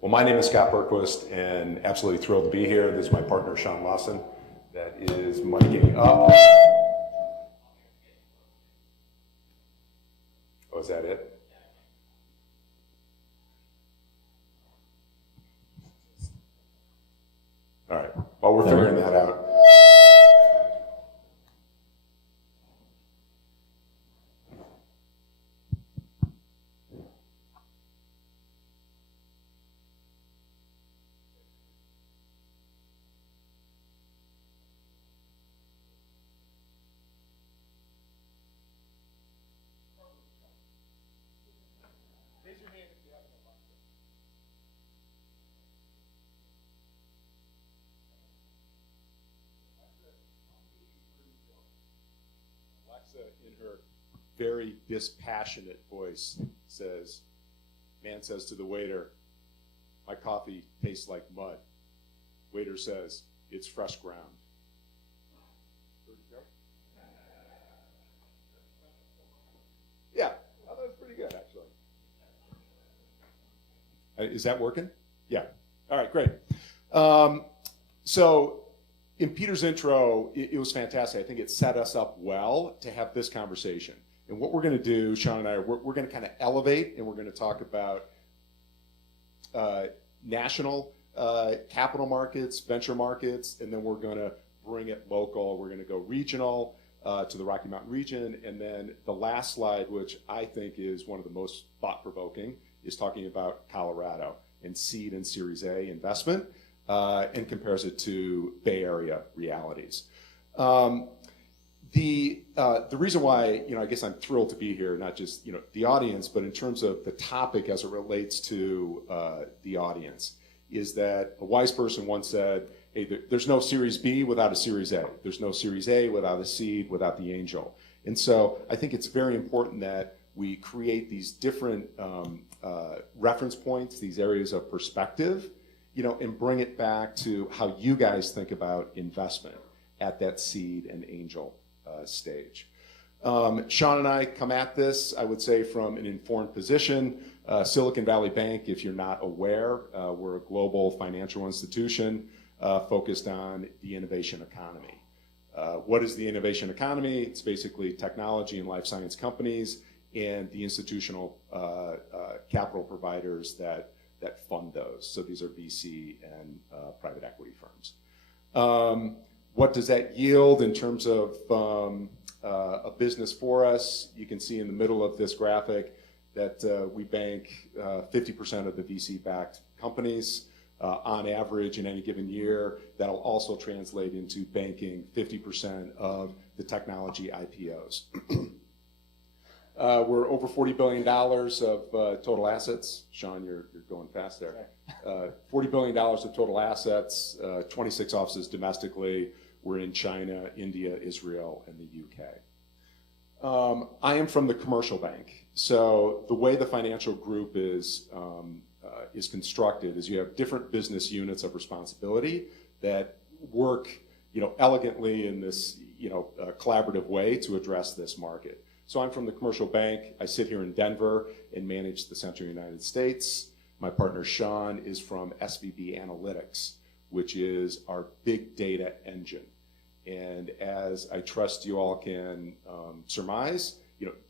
Well, my name is Scott Bergquist, and absolutely thrilled to be here. This is my partner, Sean Lawson, that is miking up. Oh, is that it? All right, while we're figuring that out. In her very dispassionate voice says, man says to the waiter, my coffee tastes like mud. Waiter says, it's fresh ground. Yeah, well, that was pretty good, actually. Is that working? Yeah. All right, great. So in Peter's intro, it was fantastic. I think it set us up well to have this conversation. And what we're going to do, Sean and I, we're going to kind of elevate, and we're going to talk about national capital markets, venture markets, and then we're going to bring it local. We're going to go regional to the Rocky Mountain region. And then the last slide, which I think is one of the most thought-provoking, is talking about Colorado and seed and Series A investment. And compares it to Bay Area realities. The reason why, I guess I'm thrilled to be here, not just, the audience, but in terms of the topic as it relates to the audience, is that a wise person once said, hey, there's no Series B without a Series A. There's no Series A without a seed, without the angel. And so I think it's very important that we create these different reference points, these areas of perspective, and bring it back to how you guys think about investment at that seed and angel stage. Sean and I come at this, I would say, from an informed position. Silicon Valley Bank, if you're not aware, we're a global financial institution focused on the innovation economy. What is the innovation economy? It's basically technology and life science companies and the institutional capital providers that fund those. So these are VC and private equity firms. What does that yield in terms of a business for us? You can see in the middle of this graphic that we bank 50% of the VC-backed companies on average in any given year. That'll also translate into banking 50% of the technology IPOs. We're over $40 billion of total assets. Sean, you're going fast there. $40 billion of total assets, 26 offices domestically. We're in China, India, Israel, and the UK. I am from the commercial bank. So the way the financial group is constructed is you have different business units of responsibility that work, elegantly in this, collaborative way to address this market. So I'm from the commercial bank. I sit here in Denver and manage the Central United States. My partner Sean is from SVB Analytics, which is our big data engine. And as I trust you all can surmise,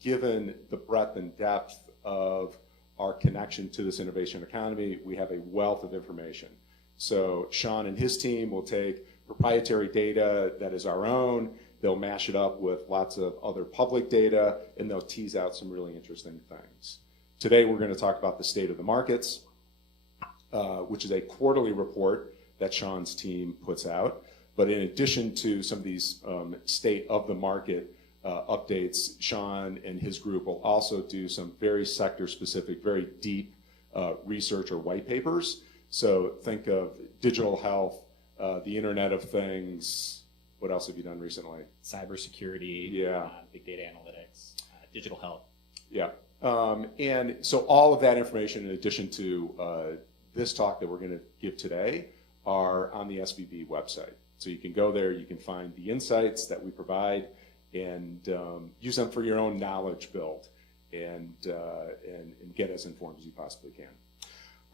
given the breadth and depth of our connection to this innovation economy, we have a wealth of information. So Sean and his team will take proprietary data that is our own. They'll mash it up with lots of other public data, and they'll tease out some really interesting things. Today, we're going to talk about the state of the markets, which is a quarterly report that Sean's team puts out. But in addition to some of these state of the market updates, Sean and his group will also do some very sector-specific, very deep research or white papers. So think of digital health, the Internet of Things. What else have you done recently? Cybersecurity, yeah. Big data analytics, digital health. Yeah. And so all of that information, in addition to this talk that we're going to give today, are on the SVB website. So you can go there, you can find the insights that we provide, and use them for your own knowledge build, and get as informed as you possibly can.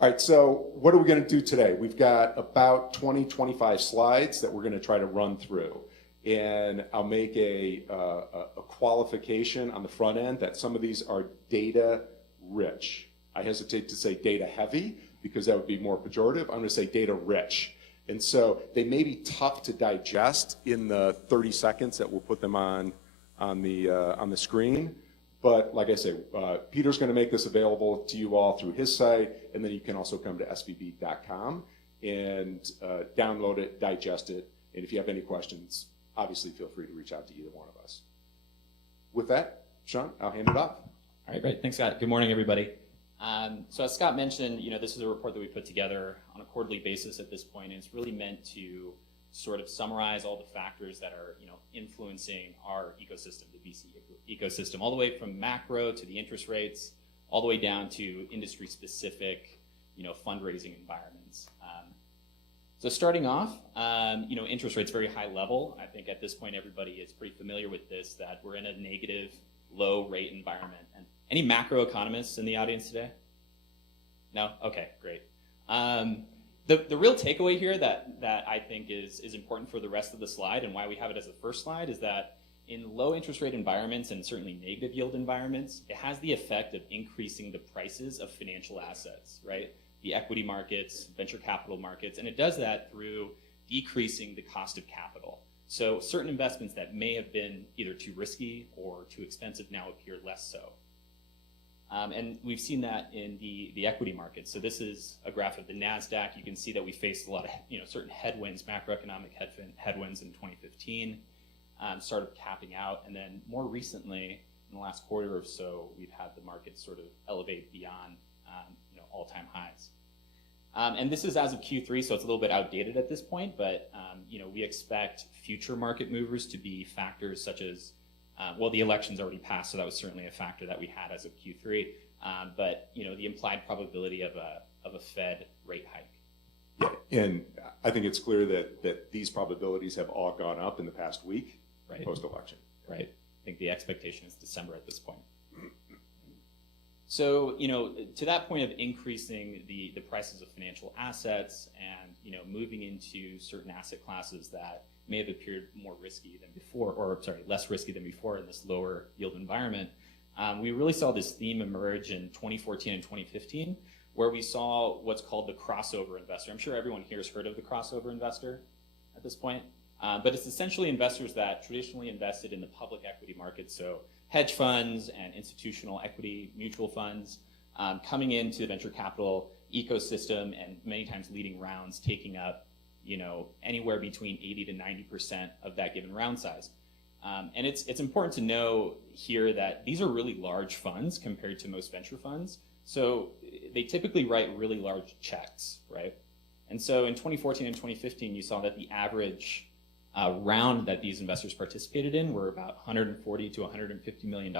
All right, so what are we going to do today? We've got about 20, 25 slides that we're going to try to run through. And I'll make a qualification on the front end that some of these are data rich. I hesitate to say data heavy because that would be more pejorative. I'm going to say data rich. And so they may be tough to digest in the 30 seconds that we'll put them on the screen. But like I say, Peter's going to make this available to you all through his site, and then you can also come to svb.com and download it, digest it, and if you have any questions, obviously feel free to reach out to either one of us. With that, Sean, I'll hand it off. All right, great. Thanks, Scott. Good morning, everybody. So as Scott mentioned, this is a report that we put together on a quarterly basis at this point, and it's really meant to sort of summarize all the factors that are, influencing our ecosystem, the VC ecosystem, all the way from macro to the interest rates, all the way down to industry-specific, fundraising environments. So starting off, interest rates very high level. I think at this point everybody is pretty familiar with this, that we're in a negative, low rate environment. And any macroeconomists in the audience today? No? Okay, great. The real takeaway here that I think is important for the rest of the slide and why we have it as the first slide is that in low interest rate environments and certainly negative yield environments, it has the effect of increasing the prices of financial assets, right? The equity markets, venture capital markets, and it does that through decreasing the cost of capital. So certain investments that may have been either too risky or too expensive now appear less so. And we've seen that in the equity markets. So this is a graph of the NASDAQ. You can see that we faced a lot of certain headwinds, macroeconomic headwinds in 2015, started capping out. And then more recently, in the last quarter or so, we've had the market sort of elevate beyond all-time highs. And this is as of Q3, so it's a little bit outdated at this point, but we expect future market movers to be factors such as the election's already passed, so that was certainly a factor that we had as of Q3. But the implied probability of a Fed rate hike. Yeah, and I think it's clear that these probabilities have all gone up in the past week, right, post-election. Right. I think the expectation is December at this point. So to that point of increasing the prices of financial assets and moving into certain asset classes that may have appeared more risky than before, or less risky than before in this lower yield environment. We really saw this theme emerge in 2014 and 2015, where we saw what's called the crossover investor. I'm sure everyone here has heard of the crossover investor at this point, but it's essentially investors that traditionally invested in the public equity market, so hedge funds and institutional equity mutual funds coming into the venture capital ecosystem and many times leading rounds, taking up anywhere between 80 to 90% of that given round size. And it's important to know here that these are really large funds compared to most venture funds. So they typically write really large checks, right? And so in 2014 and 2015, you saw that the average round that these investors participated in were about $140 to $150 million.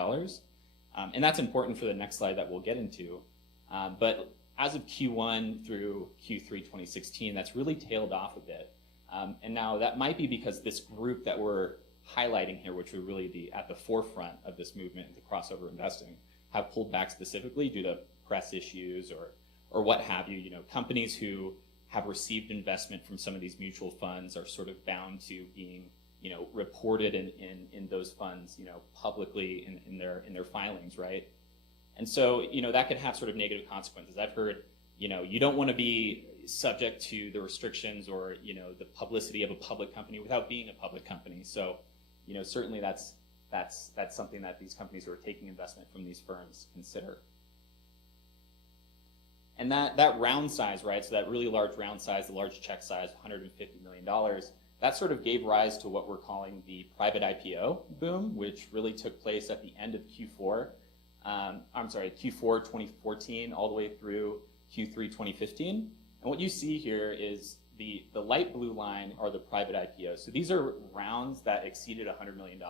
And that's important for the next slide that we'll get into. But as of Q1 through Q3 2016, that's really tailed off a bit. And now that might be because this group that we're highlighting here, which would really be at the forefront of this movement into crossover investing, have pulled back specifically due to press issues or what have you. Companies who have received investment from some of these mutual funds are sort of bound to being reported in those funds publicly in their filings, right? And so, that could have sort of negative consequences. I've heard, you don't want to be subject to the restrictions or, the publicity of a public company without being a public company. So, certainly that's something that these companies who are taking investment from these firms consider. And that round size, right, so that really large round size, the large check size, $150 million, that sort of gave rise to what we're calling the private IPO boom, which really took place at the end of Q4 2014 all the way through Q3 2015. And what you see here is the light blue line are the private IPOs. So these are rounds that exceeded $100 million.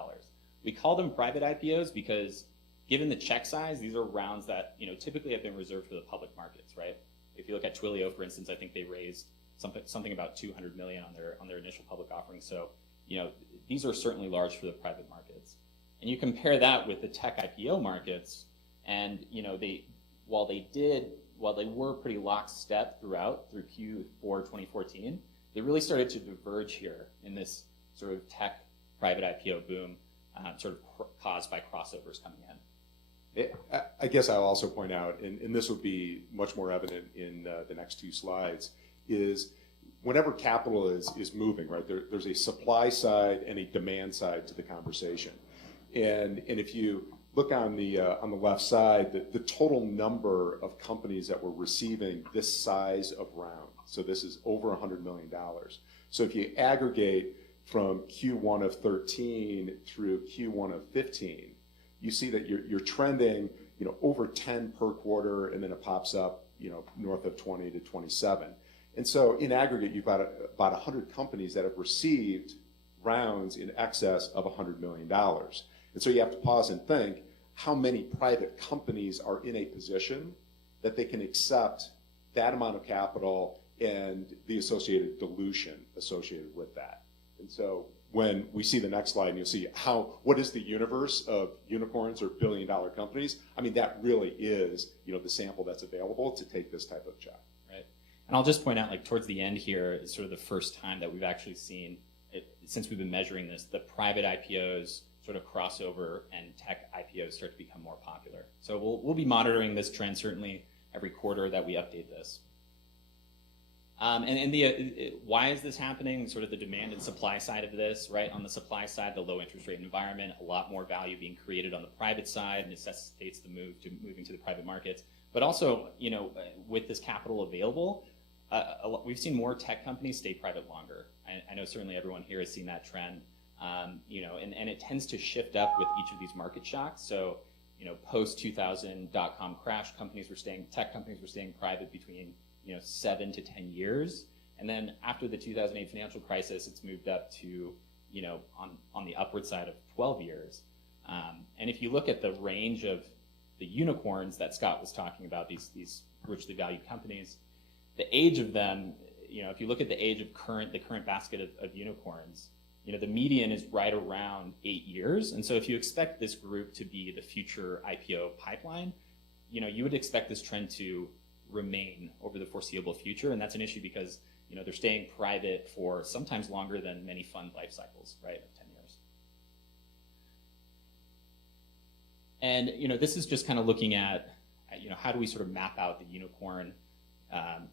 We call them private IPOs because given the check size, these are rounds that typically have been reserved for the public markets, right? If you look at Twilio, for instance, I think they raised something about $200 million on their initial public offering. So these are certainly large for the private markets. And you compare that with the tech IPO markets, and while they did while they were pretty lockstep through Q4 2014, they really started to diverge here in this sort of tech private IPO boom, sort of caused by crossovers coming in. I guess I'll also point out, and this will be much more evident in the next two slides, is whenever capital is moving, right, there's a supply side and a demand side to the conversation. And if you look on the left side, the total number of companies that were receiving this size of round, so this is over $100 million. So if you aggregate from Q1 of 13 through Q1 of 15, you see that you're trending, over 10 per quarter, and then it pops up, north of 20 to 27. And so in aggregate, you've got about 100 companies that have received rounds in excess of $100 million. And so you have to pause and think, how many private companies are in a position that they can accept that amount of capital and the associated dilution associated with that. And so when we see the next slide, and you'll see what is the universe of unicorns or billion-dollar companies? I mean, that really is, the sample that's available to take this type of check. Right. And I'll just point out, towards the end here is sort of the first time that we've actually seen, since we've been measuring this, the private IPOs sort of crossover and tech IPOs start to become more popular. So we'll be monitoring this trend certainly every quarter that we update this. Why is this happening? Sort of the demand and supply side of this, right? On the supply side, the low interest rate environment, a lot more value being created on the private side necessitates the moving to the private markets. But also, with this capital available, we've seen more tech companies stay private longer. I know certainly everyone here has seen that trend. And it tends to shift up with each of these market shocks. So, post 2000 .com crash, tech companies were staying private between 7 to 10 years, and then after the 2008 financial crisis, it's moved up to on the upward side of 12 years. And if you look at the range of the unicorns that Scott was talking about, these richly valued companies, the age of them, if you look at the age of the current basket of unicorns. The median is right around 8 years. And so if you expect this group to be the future IPO pipeline, you would expect this trend to remain over the foreseeable future. And that's an issue because, they're staying private for sometimes longer than many fund life cycles, right, of 10 years. And, this is just kind of looking at, how do we sort of map out the unicorn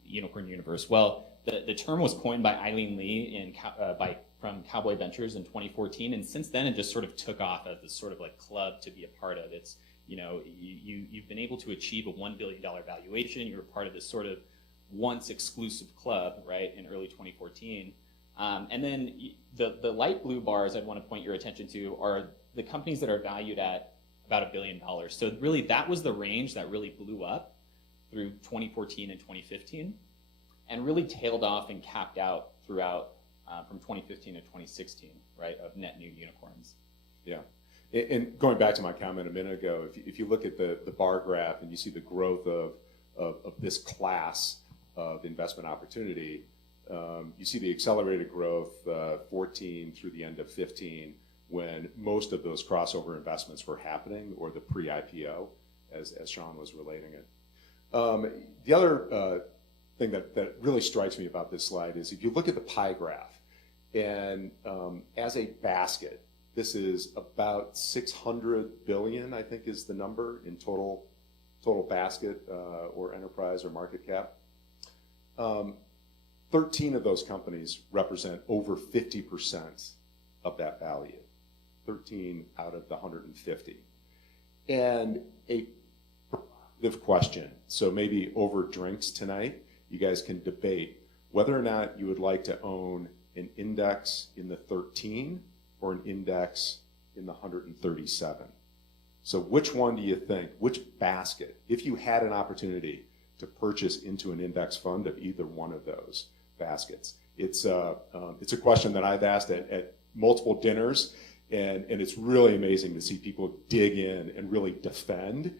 universe? Well, the term was coined by Eileen Lee from Cowboy Ventures in 2014, and since then it just sort of took off as this sort of club to be a part of. It's you've been able to achieve a $1 billion valuation. You're a part of this sort of once exclusive club, right, in early 2014. And then the light blue bars I'd want to point your attention to are the companies that are valued at about $1 billion. So really that was the range that really blew up through 2014 and 2015, and really tailed off and capped out throughout from 2015 to 2016, right, of net new unicorns. Yeah, and going back to my comment a minute ago, if you look at the bar graph and you see the growth of this class of investment opportunity, you see the accelerated growth 14 through the end of 15, when most of those crossover investments were happening, or the pre-IPO, as Sean was relating it. The other thing that really strikes me about this slide is if you look at the pie graph, and as a basket, this is about 600 billion, I think is the number in total basket or enterprise or market cap. 13 of those companies represent over 50% of that value. 13 out of the 150. And a question, so maybe over drinks tonight, you guys can debate whether or not you would like to own an index in the 13 or an index in the 137. So which one do you think, which basket, if you had an opportunity to purchase into an index fund of either one of those baskets? It's a question that I've asked at multiple dinners, and it's really amazing to see people dig in and really defend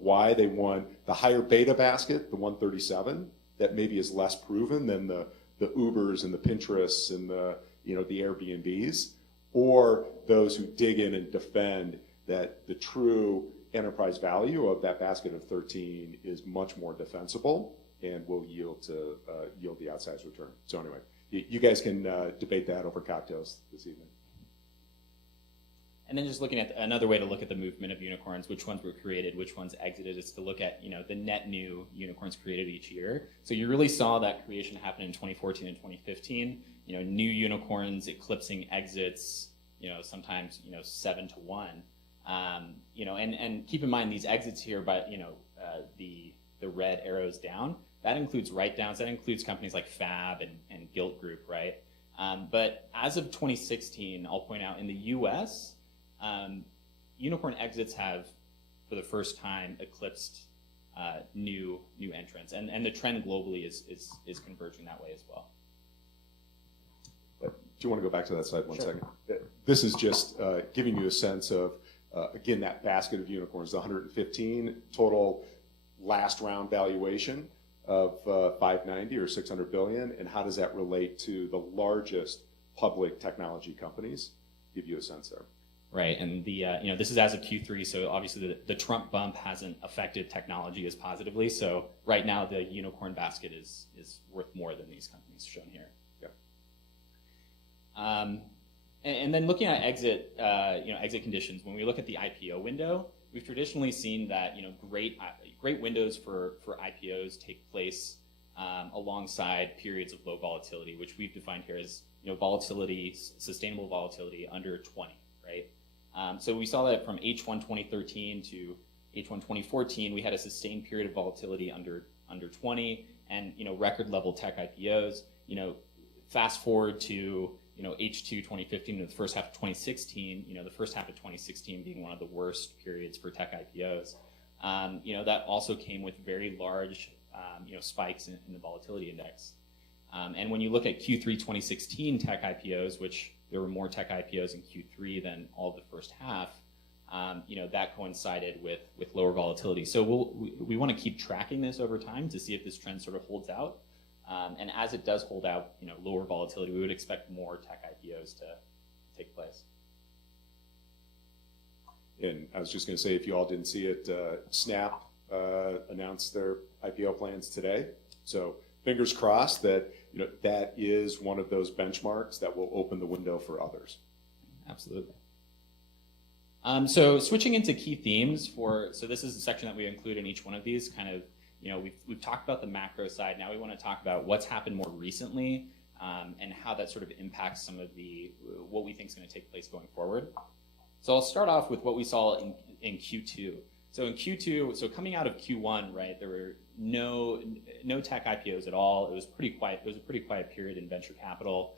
why they want the higher beta basket, the 137, that maybe is less proven than the Ubers and the Pinterests and the Airbnbs, or those who dig in and defend that the true enterprise value of that basket of 13 is much more defensible and will yield the outsized return. So anyway, you guys can debate that over cocktails this evening. And then just looking at another way to look at the movement of unicorns, which ones were created, which ones exited, is to look at the net new unicorns created each year. So you really saw that creation happen in 2014 and 2015. New unicorns eclipsing exits. Sometimes 7 to 1. And keep in mind these exits here, but the red arrows down, that includes write-downs. That includes companies like Fab and Gilt Group, right? But as of 2016, I'll point out in the U.S. Unicorn exits have, for the first time, eclipsed new entrants, and the trend globally is converging that way as well. But do you want to go back to that slide one Sure. second? This is just giving you a sense of, again, that basket of unicorns, the 115 total last round valuation of 590 or 600 billion, and how does that relate to the largest public technology companies? Give you a sense there. Right, and this is as of Q3, so obviously the Trump bump hasn't affected technology as positively. So right now the unicorn basket is worth more than these companies shown here. Yeah. And then looking at exit conditions, when we look at the IPO window, we've traditionally seen that great windows for IPOs take place alongside periods of low volatility, which we've defined here as sustainable volatility under 20, right? So we saw that from H1 2013 to H1 2014, we had a sustained period of volatility under 20, and record level tech IPOs. Fast forward to H2 2015 to the first half of 2016. The first half of 2016 being one of the worst periods for tech IPOs. That also came with very large spikes in the volatility index. And when you look at Q3 2016 tech IPOs, which there were more tech IPOs in Q3 than all of the first half, that coincided with lower volatility. So we want to keep tracking this over time to see if this trend sort of holds out. And as it does hold out, lower volatility, we would expect more tech IPOs to take place. And I was just going to say, if you all didn't see it, Snap announced their IPO plans today. So fingers crossed that that is one of those benchmarks that will open the window for others. Absolutely. So switching into key themes so this is a section that we include in each one of these. Kind of, we've talked about the macro side. Now we want to talk about what's happened more recently and how that sort of impacts some of what we think is going to take place going forward. So I'll start off with what we saw in Q2. So in Q2, so coming out of Q1, right, there were no tech IPOs at all. It was pretty quiet. It was a pretty quiet period in venture capital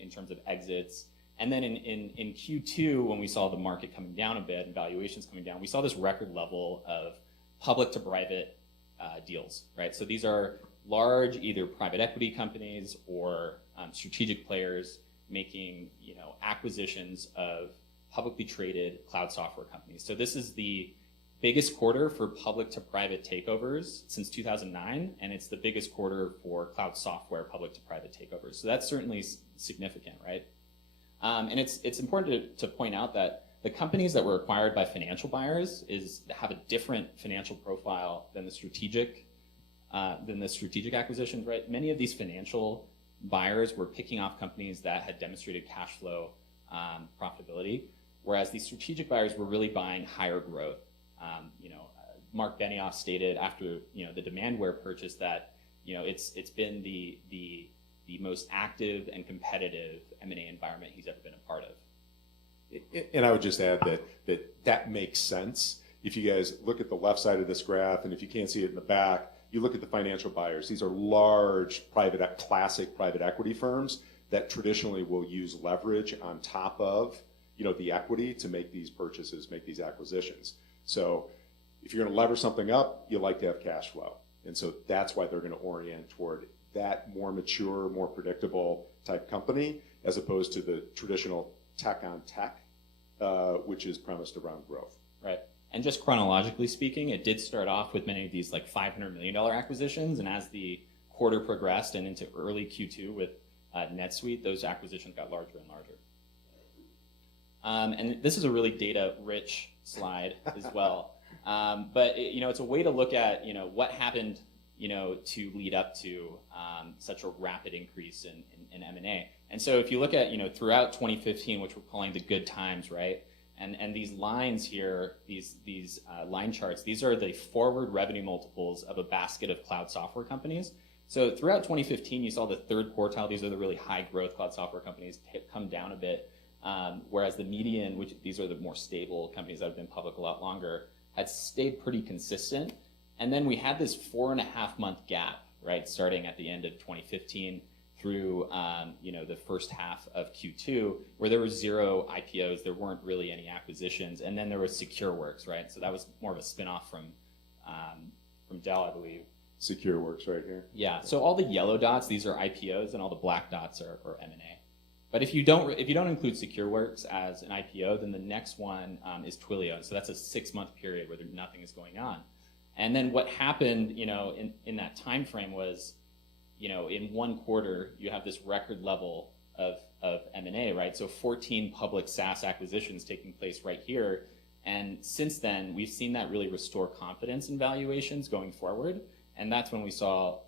in terms of exits. And then in Q2, when we saw the market coming down a bit and valuations coming down, we saw this record level of public to private deals, right? So these are large, either private equity companies or strategic players making acquisitions of publicly traded cloud software companies. So this is the biggest quarter for public to private takeovers since 2009, and it's the biggest quarter for cloud software public to private takeovers. So that's certainly significant, right? And it's important to point out that the companies that were acquired by financial buyers have a different financial profile than the strategic acquisitions, right? Many of these financial buyers were picking off companies that had demonstrated cash flow profitability, whereas these strategic buyers were really buying higher growth. Mark Benioff stated after the Demandware purchase that it's been the most active and competitive M&A environment he's ever been a part of. And I would just add that makes sense. If you guys look at the left side of this graph, and if you can't see it in the back, you look at the financial buyers. These are large classic private equity firms that traditionally will use leverage on top of the equity to make these purchases, make these acquisitions. So if you're going to lever something up, you like to have cash flow. And so that's why they're going to orient toward that more mature, more predictable type company, as opposed to the traditional tech on tech, which is premised around growth. Right. And just chronologically speaking, it did start off with many of these like $500 million acquisitions. And as the quarter progressed and into early Q2 with NetSuite, those acquisitions got larger and larger. And this is a really data-rich slide as well. But it's a way to look at what happened to lead up to such a rapid increase in M&A. And so if you look at throughout 2015, which we're calling the good times, right? And these lines here, these line charts, these are the forward revenue multiples of a basket of cloud software companies. So throughout 2015, you saw the third quartile. These are the really high growth cloud software companies come down a bit, whereas the median, which these are the more stable companies that have been public a lot longer, had stayed pretty consistent. And then we had this 4.5-month gap, right, starting at the end of 2015 through the first half of Q2, where there were 0 IPOs, there weren't really any acquisitions, and then there was SecureWorks, right? So that was more of a spinoff from Dell, I believe. SecureWorks right here. Yeah. So all the yellow dots, these are IPOs, and all the black dots are M&A. But if you don't include SecureWorks as an IPO, then the next one is Twilio. So that's a 6-month period where nothing is going on. And then what happened, in that time frame was, in one quarter you have this record level of M&A, right? So 14 public SaaS acquisitions taking place right here. And since then, we've seen that really restore confidence in valuations going forward. And that's when we saw,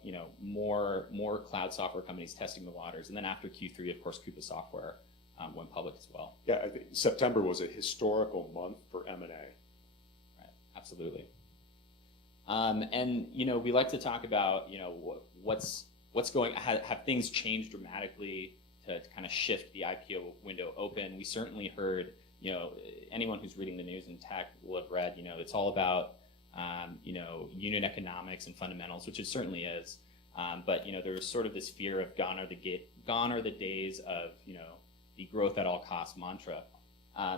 more cloud software companies testing the waters. And then after Q3, of course, Coupa Software went public as well. Yeah, I think September was a historical month for M&A. Right, absolutely. And we like to talk about what's going. Have things changed dramatically to kind of shift the IPO window open? We certainly heard. Anyone who's reading the news in tech will have read. It's all about. Unit economics and fundamentals, which it certainly is. But there's sort of this fear of gone are the days of the growth at all costs mantra.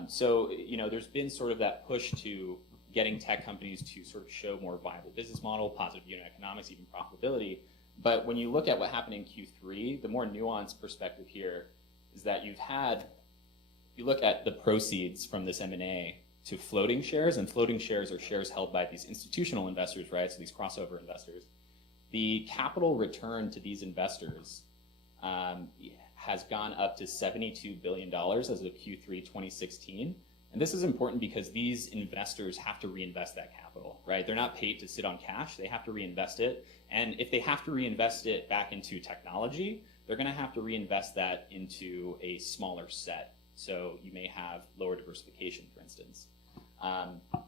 So there's been sort of that push to getting tech companies to sort of show more viable business model, positive unit economics, even profitability. But when you look at what happened in Q3, the more nuanced perspective here is that if you look at the proceeds from this M&A to floating shares, and floating shares are shares held by these institutional investors, right? So these crossover investors. The capital return to these investors has gone up to $72 billion as of Q3 2016. And this is important because these investors have to reinvest that capital, right? They're not paid to sit on cash. They have to reinvest it. And if they have to reinvest it back into technology, they're going to have to reinvest that into a smaller set. So you may have lower diversification, for instance.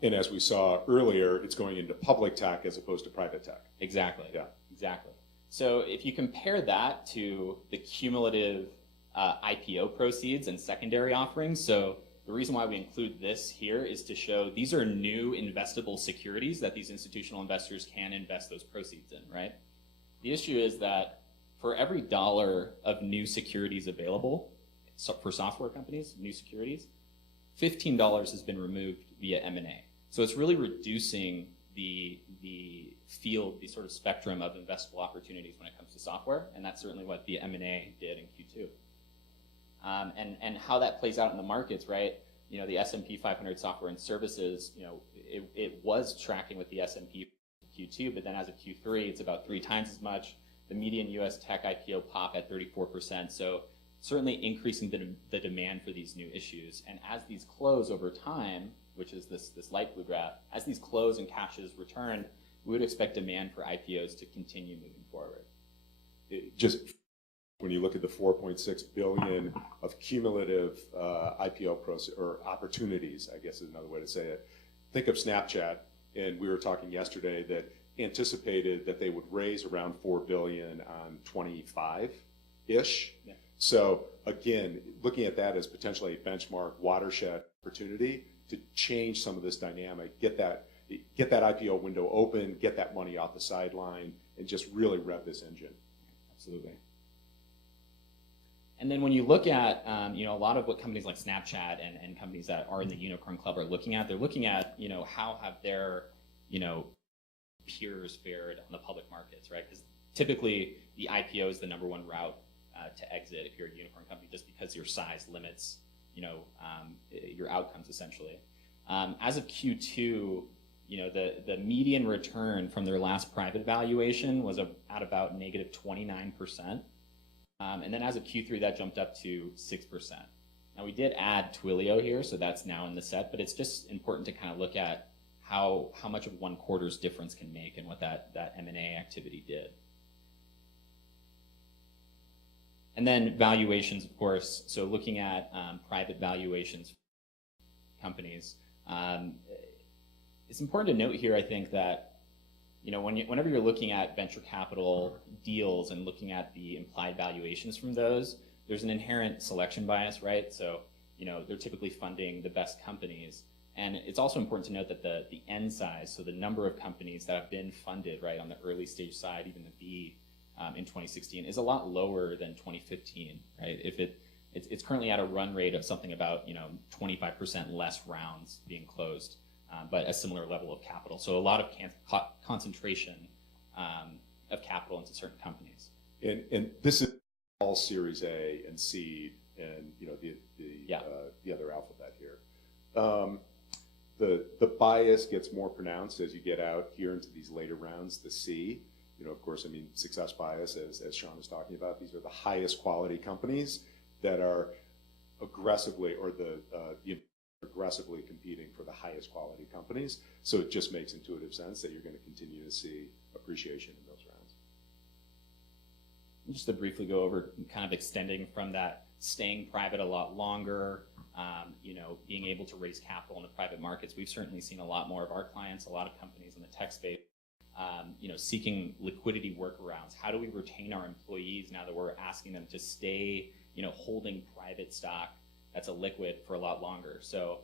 And as we saw earlier, it's going into public tech as opposed to private tech. Exactly. Yeah. Exactly. So if you compare that to the cumulative IPO proceeds and secondary offerings, so the reason why we include this here is to show these are new investable securities that these institutional investors can invest those proceeds in, right? The issue is that for every dollar of new securities available for software companies, new securities, $15 has been removed via M&A. So it's really reducing the field, the sort of spectrum of investable opportunities when it comes to software, and that's certainly what the M&A did in Q2. And how that plays out in the markets, right? The S&P 500 software and services, it was tracking with the S&P Q2, but then as of Q3, it's about 3 times as much. The median U.S. tech IPO pop at 34%. So certainly increasing the demand for these new issues. And as these close over time, which is this light blue graph, as these close and cashes return, we would expect demand for IPOs to continue moving forward. Just when you look at the 4.6 billion of cumulative IPO process or opportunities, I guess is another way to say it. Think of Snapchat, and we were talking yesterday that anticipated that they would raise around 4 billion on 25-ish. Yeah. So again, looking at that as potentially a benchmark watershed opportunity to change some of this dynamic, get that IPO window open, get that money off the sideline, and just really rev this engine. Absolutely. And then when you look at, a lot of what companies like Snapchat and companies that are in the Unicorn Club are looking at, they're looking at, how have their, peers fared on the public markets, right? Because typically the IPO is the number one route to exit if you're a unicorn company, just because your size limits, your outcomes essentially. As of Q2, the median return from their last private valuation was at about negative 29%. And then as of Q3, that jumped up to 6%. Now we did add Twilio here, so that's now in the set, but it's just important to kind of look at how much of one quarter's difference can make and what that M&A activity did. And then valuations, of course. So looking at private valuations for companies, it's important to note here, I think, that whenever you're looking at venture capital deals and looking at the implied valuations from those, there's an inherent selection bias, right? So they're typically funding the best companies. And it's also important to note that the N size, so the number of companies that have been funded, right, on the early stage side, even the B in 2016, is a lot lower than 2015, right? It's currently at a run rate of something about 25% less rounds being closed, but a similar level of capital. So a lot of concentration of capital into certain companies. And this is all Series A and seed, and the other alphabet here. The bias gets more pronounced as you get out here into these later rounds. The C, of course, I mean, success bias, as Sean is talking about, these are the highest quality companies that are aggressively, or aggressively competing for the highest quality companies. So it just makes intuitive sense that you're going to continue to see appreciation in those rounds. Just to briefly go over, kind of extending from that, staying private a lot longer, being able to raise capital in the private markets. We've certainly seen a lot more of our clients, a lot of companies in the tech space, seeking liquidity workarounds. How do we retain our employees now that we're asking them to stay, holding private stock that's a liquid for a lot longer? So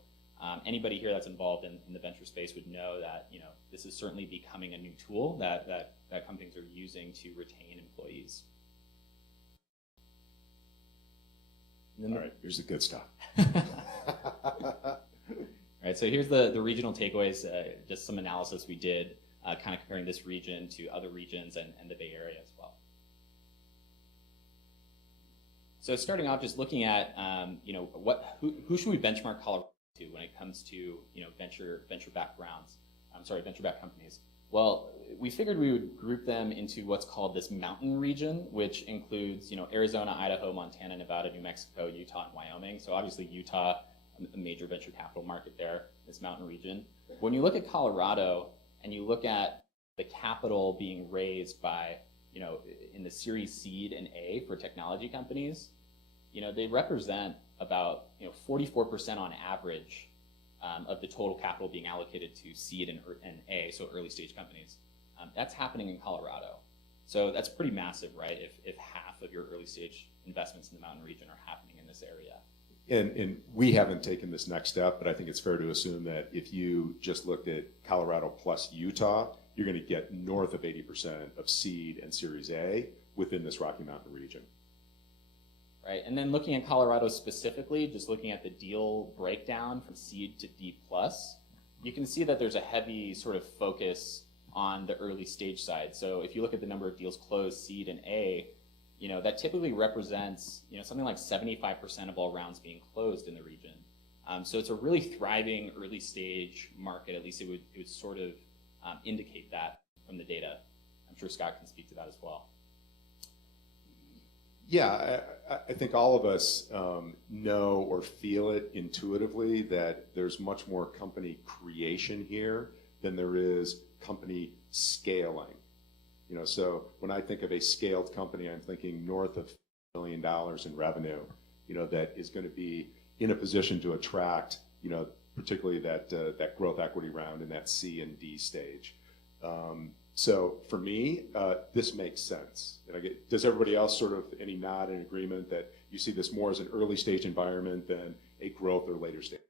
anybody here that's involved in the venture space would know that, this is certainly becoming a new tool that companies are using to retain employees. All right, here's the good stuff. All right, so here's the regional takeaways, just some analysis we did, kind of comparing this region to other regions and the Bay Area as well. So starting off, just looking at, who should we benchmark Colorado to when it comes to, venture-backed rounds? Venture-backed companies. Well, we figured we would group them into what's called this mountain region, which includes, Arizona, Idaho, Montana, Nevada, New Mexico, Utah, and Wyoming. So obviously Utah, a major venture capital market there, this mountain region. When you look at Colorado and you look at the capital being raised by, in the Series Seed and A for technology companies, they represent about, 44% on average of the total capital being allocated to seed and A, so early stage companies. That's happening in Colorado. So that's pretty massive, right? If half of your early stage investments in the mountain region are happening in this area. And we haven't taken this next step, but I think it's fair to assume that if you just looked at Colorado plus Utah, you're going to get north of 80% of seed and Series A within this Rocky Mountain region. Right, and then looking at Colorado specifically, just looking at the deal breakdown from seed to D+, you can see that there's a heavy sort of focus on the early stage side. So if you look at the number of deals closed, seed and A, that typically represents, something like 75% of all rounds being closed in the region. So it's a really thriving early stage market. At least it would sort of indicate that from the data. I'm sure Scott can speak to that as well. Yeah, I think all of us know or feel it intuitively that there's much more company creation here than there is company scaling. So when I think of a scaled company, I'm thinking north of $1 million in revenue, that is going to be in a position to attract, particularly that growth equity round in that C and D stage. So for me, this makes sense. Does everybody else sort of any nod in agreement that you see this more as an early stage environment than a growth or later stage?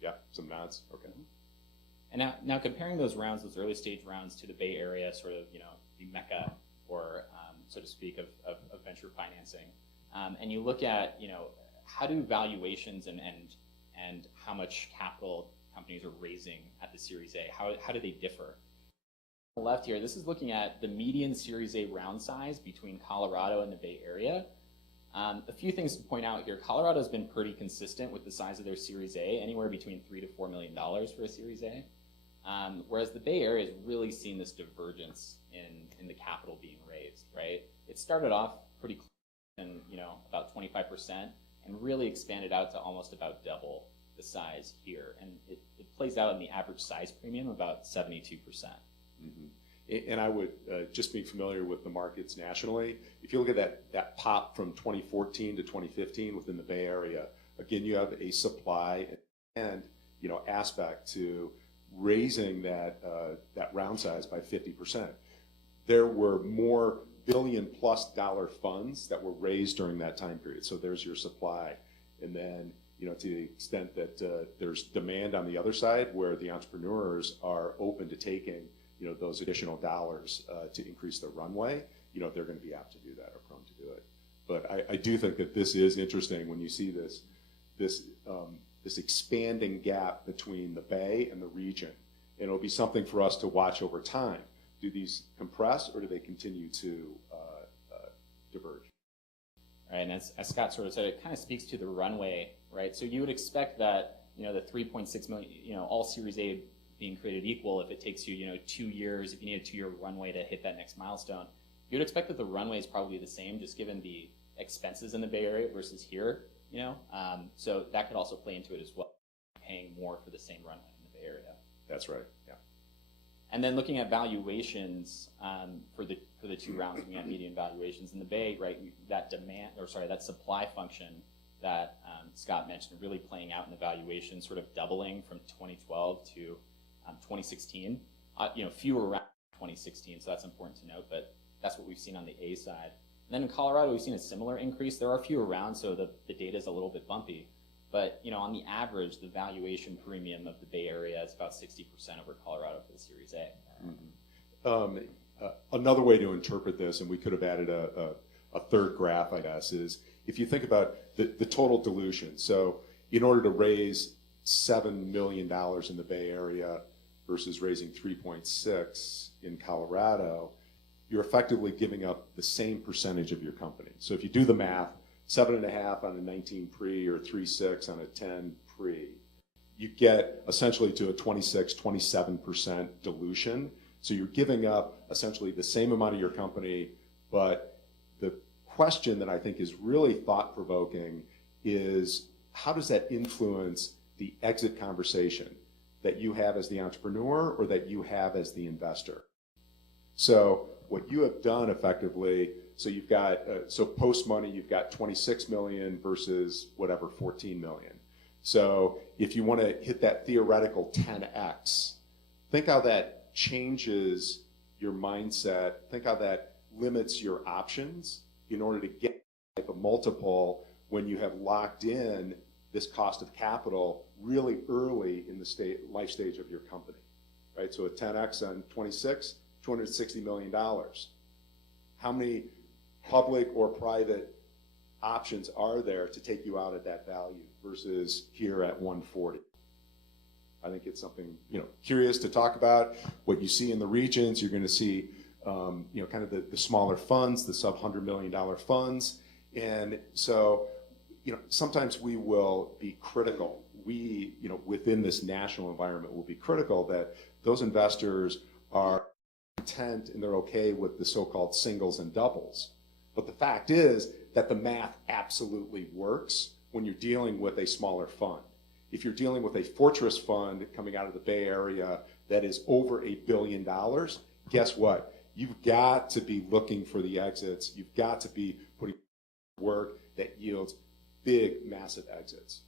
Yeah, some nods. Okay. And now comparing those rounds, those early stage rounds, to the Bay Area, sort of the mecca, or so to speak, of venture financing, and you look at how do valuations and how much capital companies are raising at the Series A, how do they differ? On the left here, this is looking at the median Series A round size between Colorado and the Bay Area. A few things to point out here. Colorado has been pretty consistent with the size of their Series A, anywhere between $3 to $4 million for a Series A. Whereas the Bay Area has really seen this divergence in the capital being raised, right? It started off pretty close, and about 25%, and really expanded out to almost about double the size here. And it plays out in the average size premium about 72%. Mm-hmm. And I would, just being familiar with the markets nationally, if you look at that pop from 2014 to 2015 within the Bay Area, again, you have a supply and aspect to raising that round size by 50%. There were more billion-plus dollar funds that were raised during that time period. So there's your supply. And then, to the extent that there's demand on the other side where the entrepreneurs are open to taking, those additional dollars to increase their runway, they're going to be apt to do that or prone to do it. But I do think that this is interesting when you see this expanding gap between the Bay and the region. And it'll be something for us to watch over time. Do these compress or do they continue to diverge? Right, and as Scott sort of said, it kind of speaks to the runway, right? So you would expect that, the 3.6 million, all Series A being created equal, if it takes you, 2 years, if you need a 2-year runway to hit that next milestone, you would expect that the runway is probably the same, just given the expenses in the Bay Area versus here, So that could also play into it as well, paying more for the same runway in the Bay Area. That's right, yeah. And then looking at valuations for the 2 rounds, looking at median valuations in the Bay, right? That that supply function that Scott mentioned, really playing out in the valuation, sort of doubling from 2012 to 2016. Fewer rounds in 2016, so that's important to note. But that's what we've seen on the A side. And then in Colorado, we've seen a similar increase. There are fewer rounds, so the data is a little bit bumpy. But on the average, the valuation premium of the Bay Area is about 60% over Colorado for the Series A. Mm-hmm. Another way to interpret this, and we could have added a third graph, I guess, is if you think about the total dilution. So in order to raise $7 million in the Bay Area versus raising 3.6 in Colorado, you're effectively giving up the same percentage of your company. So if you do the math, 7.5 on a 19 pre or 3.6 on a 10 pre, you get essentially to a 27% dilution. So you're giving up essentially the same amount of your company, but the question that I think is really thought-provoking is how does that influence the exit conversation that you have as the entrepreneur or that you have as the investor? So what you have done effectively, so you've got, post-money, you've got 26 million versus whatever, 14 million. So if you want to hit that theoretical 10x, think how that changes your mindset, think how that limits your options in order to get a multiple when you have locked in this cost of capital really early in the life stage of your company, right? So a 10x on 26, $260 million. How many public or private options are there to take you out at that value versus here at 140? I think it's something curious to talk about. What you see in the regions, you're going to see kind of the smaller funds, the sub $100 million funds, and so sometimes we will be critical. We within this national environment will be critical that those investors are content and they're okay with the so-called singles and doubles. But the fact is that the math absolutely works when you're dealing with a smaller fund. If you're dealing with a fortress fund coming out of the Bay Area that is over $1 billion, guess what? You've got to be looking for the exits. You've got to be putting work that yields big, massive exits.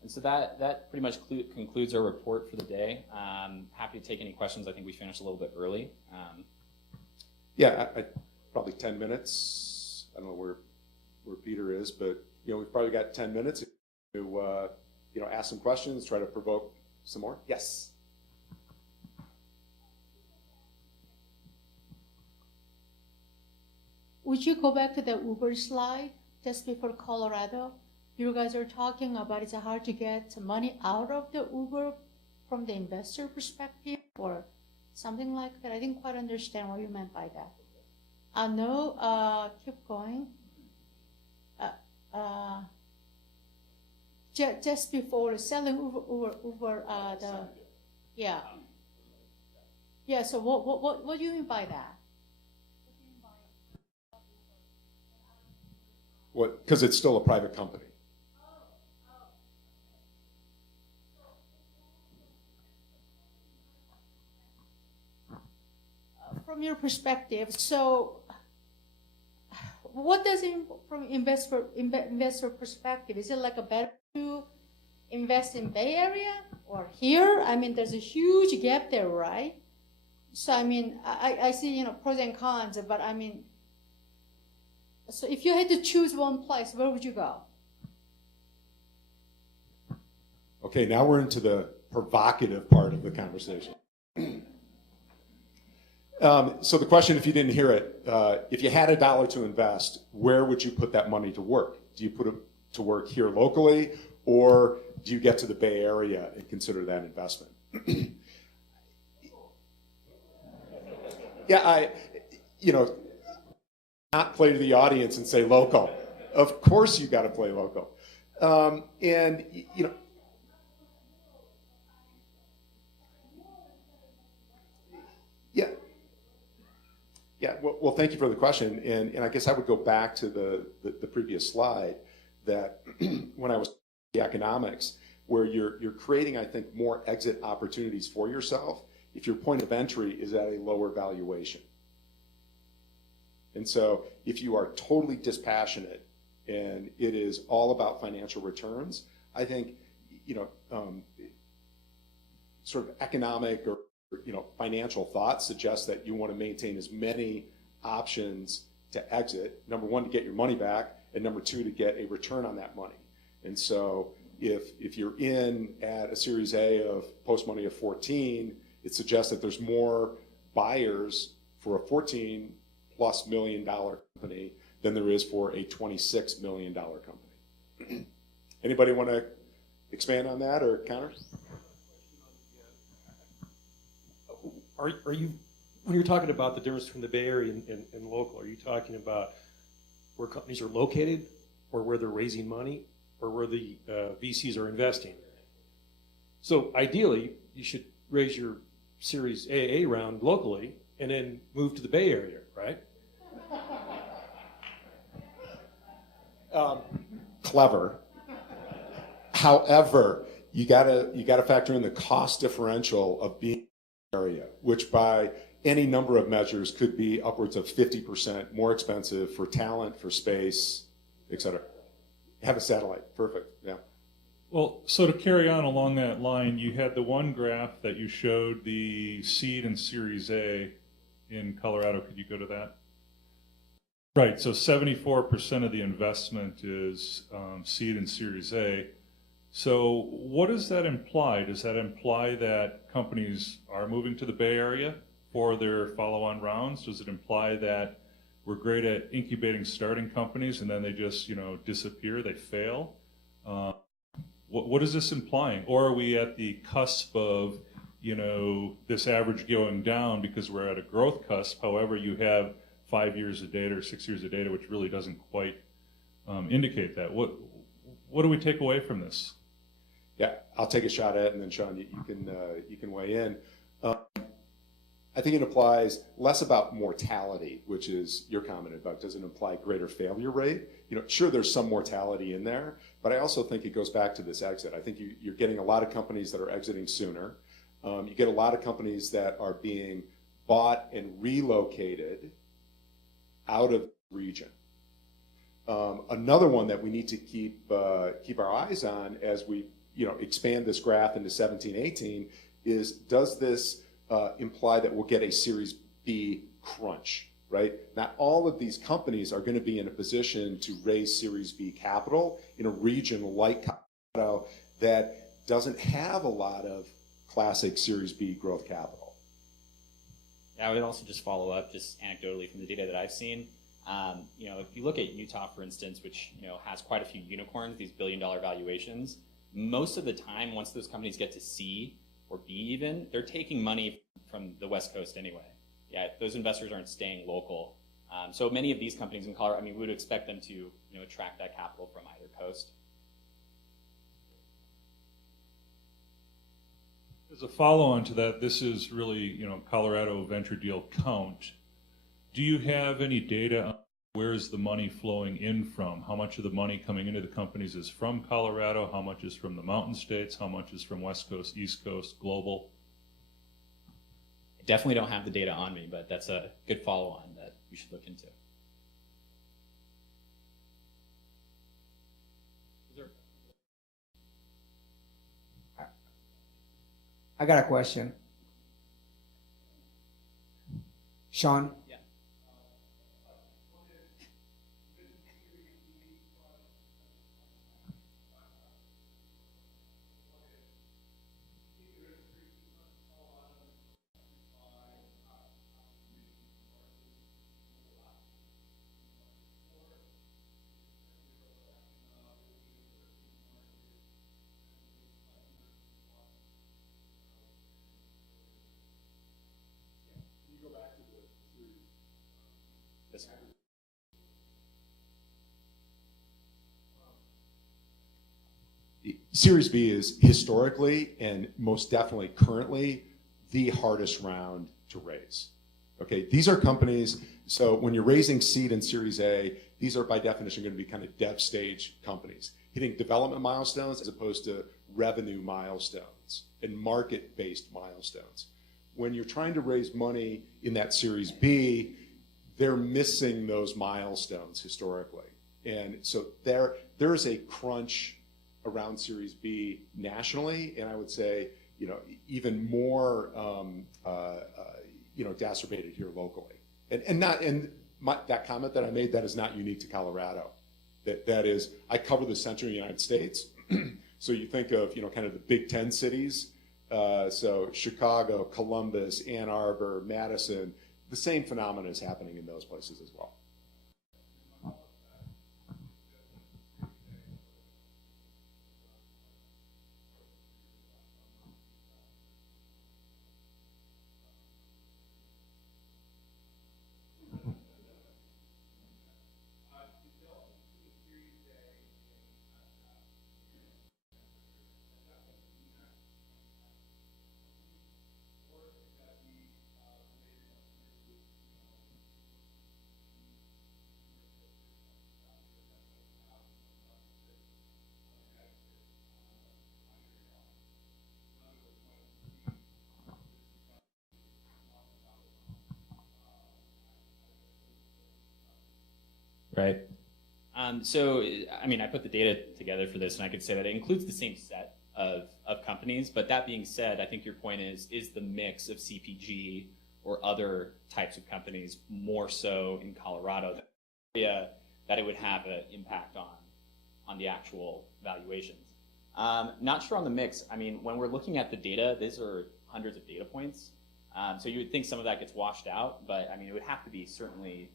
And so that pretty much concludes our report for the day. Happy to take any questions. I think we finished a little bit early. Yeah, probably 10 minutes. I don't know where Peter is, but we've probably got 10 minutes to ask some questions, try to provoke some more. Yes. Would you go back to the Uber slide just before Colorado? You guys are talking about it's hard to get money out of the Uber from the investor perspective or something like that. I didn't quite understand what you meant by that. No, keep going. Just before selling Uber yeah. Yeah, so what do you mean by that? Because it's still a private company. From your perspective, so what does it, from investor perspective, is it like a better to invest in Bay Area or here? I mean, there's a huge gap there, right? So I mean, I see, you know, pros and cons, but I mean, so if you had to choose one place, where would you go? Okay, now we're into the provocative part of the conversation. So the question, if you didn't hear it, if you had $1 to invest, where would you put that money to work? Do you put it to work here locally, or do you get to the Bay Area and consider that investment? Yeah, not play to the audience and say local. Of course you got to play local. And, you know, yeah, well, thank you for the question. And I guess I would go back to the previous slide that when I was the economics, where you're creating, I think, more exit opportunities for yourself if your point of entry is at a lower valuation. And so if you are totally dispassionate and it is all about financial returns, I think, you know, sort of economic or, you know, financial thoughts suggest that you want to maintain as many options to exit. Number one, to get your money back, and number two, to get a return on that money. And so if you're in at a Series A of post-money of 14, it suggests that there's more buyers for a $14+ million company than there is for a $26 million company. Anybody want to expand on that or counter? Are you, when you're talking about the difference between the Bay Area and local, are you talking about where companies are located, or where they're raising money, or where the VCs are investing? So ideally, you should raise your Series AA round locally and then move to the Bay Area, right? Clever. However, you gotta factor in the cost differential of being area, which by any number of measures could be upwards of 50% more expensive for talent, for space, et cetera. Have a satellite, perfect, yeah. Well, so to carry on along that line, you had the one graph that you showed the seed and Series A in Colorado. Could you go to that? Right, so 74% of the investment is seed and Series A. So what does that imply? Does that imply that companies are moving to the Bay Area for their follow-on rounds? Does it imply that we're great at incubating starting companies and then they just, you know, disappear, they fail? What is this implying? Or are we at the cusp of, you know, this average going down because we're at a growth cusp? However, you have 5 years of data or 6 years of data, which really doesn't quite indicate that. What do we take away from this? Yeah, I'll take a shot at it, and then Sean, you can weigh in. I think it applies less about mortality, which is your comment about does it imply greater failure rate? You know, sure, there's some mortality in there, but I also think it goes back to this exit. I think you're getting a lot of companies that are exiting sooner. You get a lot of companies that are being bought and relocated out of the region. Another one that we need to keep our eyes on as we, you know, expand this graph into 17, 18 is, does this imply that we'll get a Series B crunch, right? Not all of these companies are going to be in a position to raise Series B capital in a region like Colorado that doesn't have a lot of classic Series B growth capital. Yeah, I would also just follow up, just anecdotally from the data that I've seen. You know, if you look at Utah, for instance, which, you know, has quite a few unicorns, these billion-dollar valuations, most of the time, once those companies get to C or B even, they're taking money from the West Coast anyway. Yeah, those investors aren't staying local. So many of these companies in Colorado, I mean, we would expect them to, you know, attract that capital from either coast. As a follow-on to that, this is really, you know, Colorado venture deal count. Do you have any data on where's the money flowing in from? How much of the money coming into the companies is from Colorado? How much is from the mountain states? How much is from West Coast, East Coast, global? I definitely don't have the data on me, but that's a good follow-on that we should look into. I got a question. Sean? Yeah. This one. Series B is historically and most definitely currently the hardest round to raise. Okay, these are companies, so when you're raising seed and Series A, these are by definition going to be kind of dev stage companies, hitting development milestones as opposed to revenue milestones and market-based milestones. When you're trying to raise money in that Series B, they're missing those milestones historically. And so there's a crunch around Series B nationally, and I would say, even more, exacerbated here locally. That comment that I made, that is not unique to Colorado. That is, I cover the central United States. So you think of, kind of the Big Ten cities. So Chicago, Columbus, Ann Arbor, Madison, the same phenomenon is happening in those places as well. Right. So, I put the data together for this, and I could say that it includes the same set of companies. But that being said, I think your point is the mix of CPG or other types of companies more so in Colorado that it would have an impact on the actual valuations. Not sure on the mix. When we're looking at the data, these are hundreds of data points. So you would think some of that gets washed out, but it would have to be certainly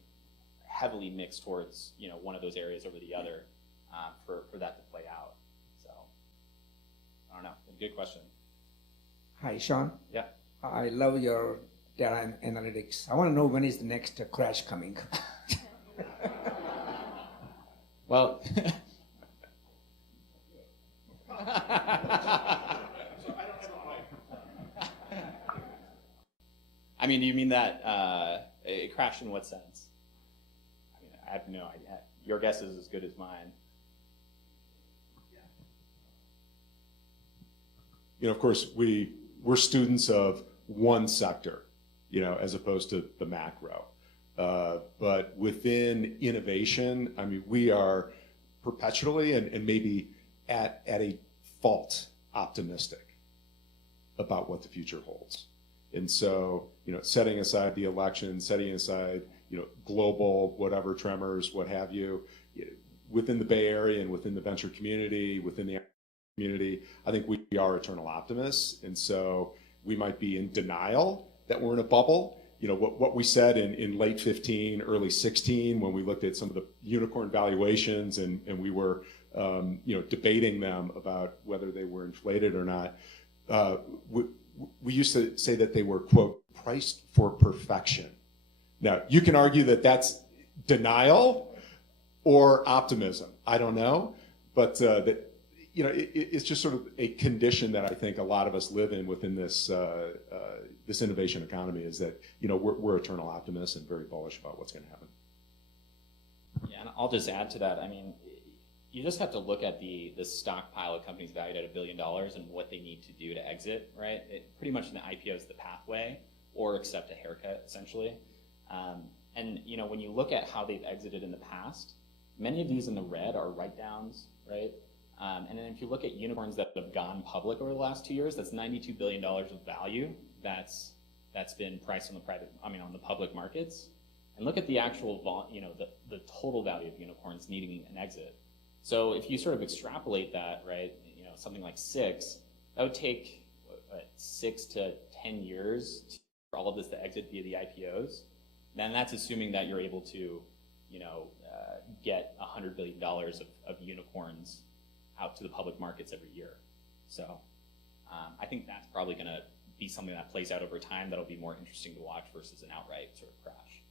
heavily mixed towards one of those areas over the other for that to play out. So I don't know. Good question. Hi, Sean. Yeah. I love your data analytics. I want to know when is the next crash coming. Well. You mean that it crashed in what sense? I have no idea. Your guess is as good as mine. Of course, we're students of one sector, as opposed to the macro. But within innovation, we are perpetually and maybe at a fault optimistic about what the future holds. And so, setting aside the election, setting aside, global whatever tremors, what have you, within the Bay Area and within the venture community, within the community, I think we are eternal optimists. And so we might be in denial that we're in a bubble. What we said in late 15, early 16, when we looked at some of the unicorn valuations and we were, debating them about whether they were inflated or not. We used to say that they were, quote, priced for perfection. Now, you can argue that that's denial or optimism. I don't know. But, it's just sort of a condition that I think a lot of us live in within this this innovation economy is that, we're eternal optimists and very bullish about what's going to happen. Yeah, and I'll just add to that. I mean, you just have to look at the stockpile of companies valued at $1 billion and what they need to do to exit, right? Pretty much in the IPO is the pathway, or accept a haircut, essentially. And you know, when you look at how they've exited in the past, many of these in the red are write-downs, right? And then if you look at unicorns that have gone public over the last 2 years, that's $92 billion of value that's been priced on the public markets. And look at the actual, the total value of unicorns needing an exit. So if you sort of extrapolate that, right, you know, something like 6, that would take 6 to 10 years for all of this to exit via the IPOs. Then that's assuming that you're able to, get $100 billion of unicorns out to the public markets every year. So I think that's probably going to be something that plays out over time that'll be more interesting to watch versus an outright sort of crash.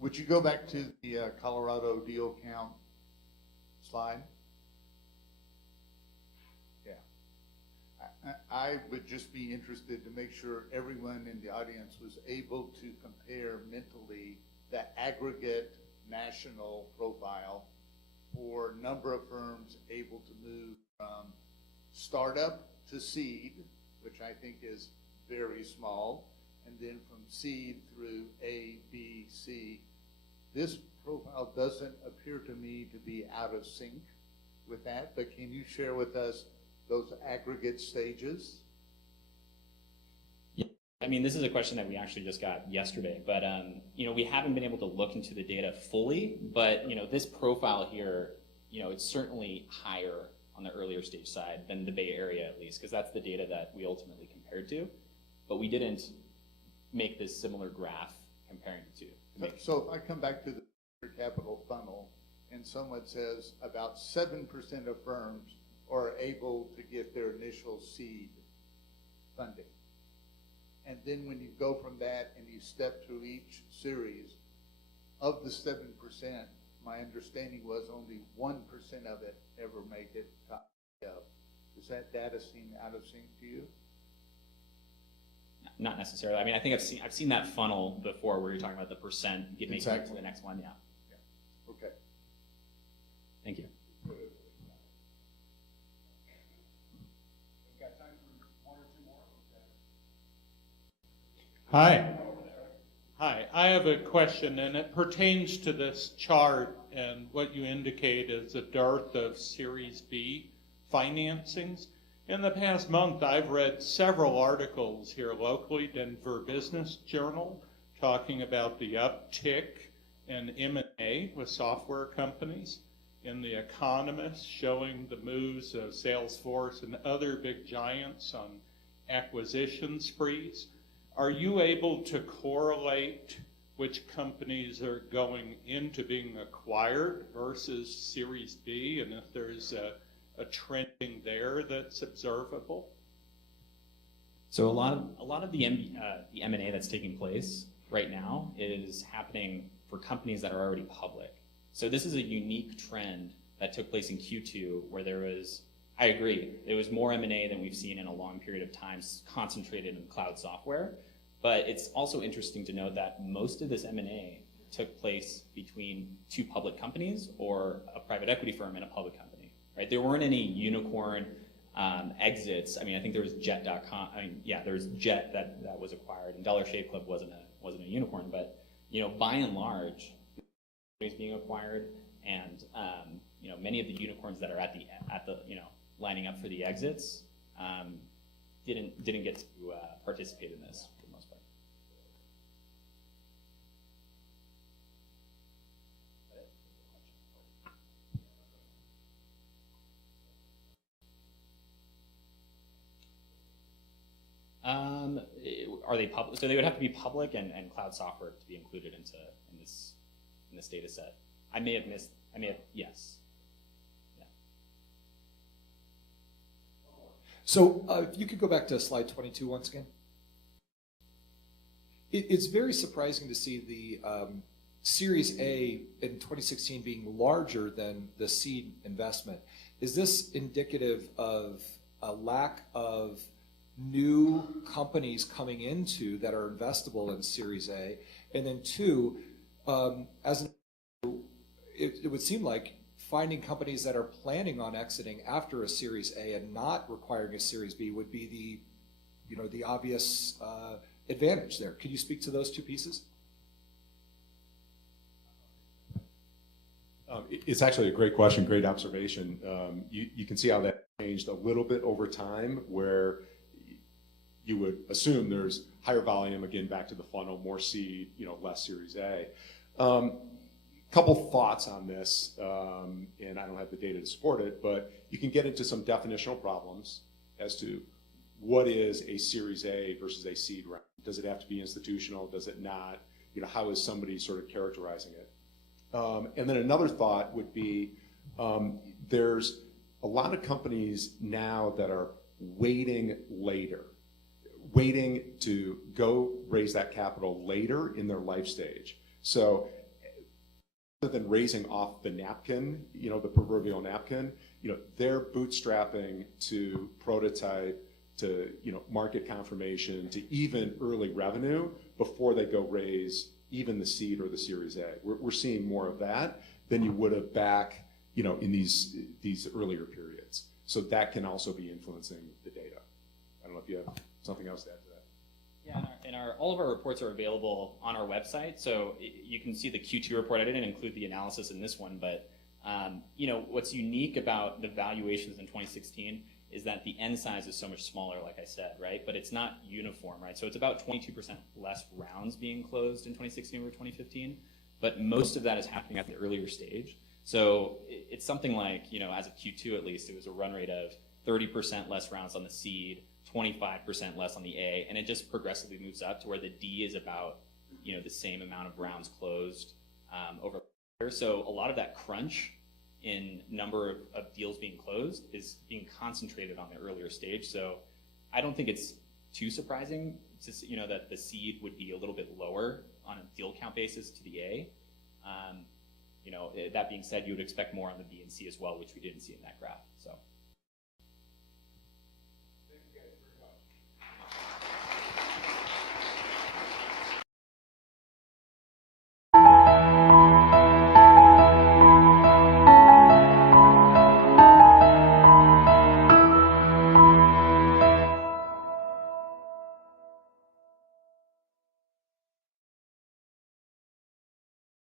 Would you go back to the Colorado deal count slide? Yeah. I would just be interested to make sure everyone in the audience was able to compare mentally the aggregate national profile for number of firms able to move from startup to seed, which I think is very small, and then from seed through A, B, C. This profile doesn't appear to me to be out of sync with that, but can you share with us those aggregate stages? Yeah. I mean, this is a question that we actually just got yesterday, but we haven't been able to look into the data fully, but this profile here, it's certainly higher on the earlier stage side than the Bay Area, at least, because that's the data that we ultimately compared to, but we didn't make this similar graph comparing the two. So if I come back to the capital funnel and someone says about 7% of firms are able to get their initial seed funding. And then when you go from that and you step through each series, of the 7%, my understanding was only 1% of it ever make it to IPO. Does that data seem out of sync to you? Not necessarily. I mean, I think I've seen that funnel before where you're talking about the percent getting Exactly. to the next one. Yeah. Okay. Thank you. We've got time for 1 or 2 more. Okay. Hi. Hi, I have a question, and it pertains to this chart and what you indicate is a dearth of Series B financings. In the past month, I've read several articles here locally, Denver Business Journal, talking about the uptick in M&A with software companies, in The Economist showing the moves of Salesforce and other big giants on acquisition sprees. Are you able to correlate which companies are going into being acquired versus Series B, and if there's a trending there that's observable? So a lot of the M&A that's taking place right now is happening for companies that are already public. So this is a unique trend that took place in Q2 where there was, I agree, there was more M&A than we've seen in a long period of time concentrated in cloud software. But it's also interesting to note that most of this M&A took place between 2 public companies or a private equity firm and a public company, right? There weren't any unicorn exits. I mean, I think there was Jet.com. I mean, yeah, there was Jet that was acquired, and Dollar Shave Club wasn't a unicorn. But by and large, companies being acquired, and many of the unicorns that are at the lining up for the exits didn't get to participate in this for the most part. Are they public? So they would have to be public and cloud software to be included in this data set. Yes. Yeah. So if you could go back to slide 22 once again. It's very surprising to see the Series A in 2016 being larger than the seed investment. Is this indicative of a lack of new companies coming into that are investable in Series A? And then 2, it would seem like finding companies that are planning on exiting after a Series A and not requiring a Series B would be the obvious advantage there. Could you speak to those two pieces? It's actually a great question, great observation. You can see how that changed a little bit over time, where you would assume there's higher volume, again, back to the funnel, more seed, less Series A. Couple thoughts on this, and I don't have the data to support it, but you can get into some definitional problems as to what is a Series A versus a seed round. Does it have to be institutional? Does it not? How is somebody sort of characterizing it? And then another thought would be there's a lot of companies now that are waiting to go raise that capital later in their life stage. So rather than raising off the napkin, the proverbial napkin, they're bootstrapping to prototype, to market confirmation, to even early revenue before they go raise even the seed or the Series A. We're seeing more of that than you would have back, in these earlier periods. So that can also be influencing the data. I don't know if you have something else to add to that. Yeah, all of our reports are available on our website, so you can see the Q2 report. I didn't include the analysis in this one, but what's unique about the valuations in 2016 is that the N size is so much smaller, like I said, right? But it's not uniform, right? So it's about 22% less rounds being closed in 2016 over 2015, but most of that is happening at the earlier stage. So it's something like, as of Q2 at least, it was a run rate of 30% less rounds on the seed, 25% less on the A, and it just progressively moves up to where the D is about, the same amount of rounds closed over the year. So a lot of that crunch in number of deals being closed is being concentrated on the earlier stage. So I don't think it's too surprising to that the seed would be a little bit lower on a deal count basis to the A. That being said, you would expect more on the B and C as well, which we didn't see in that graph. So.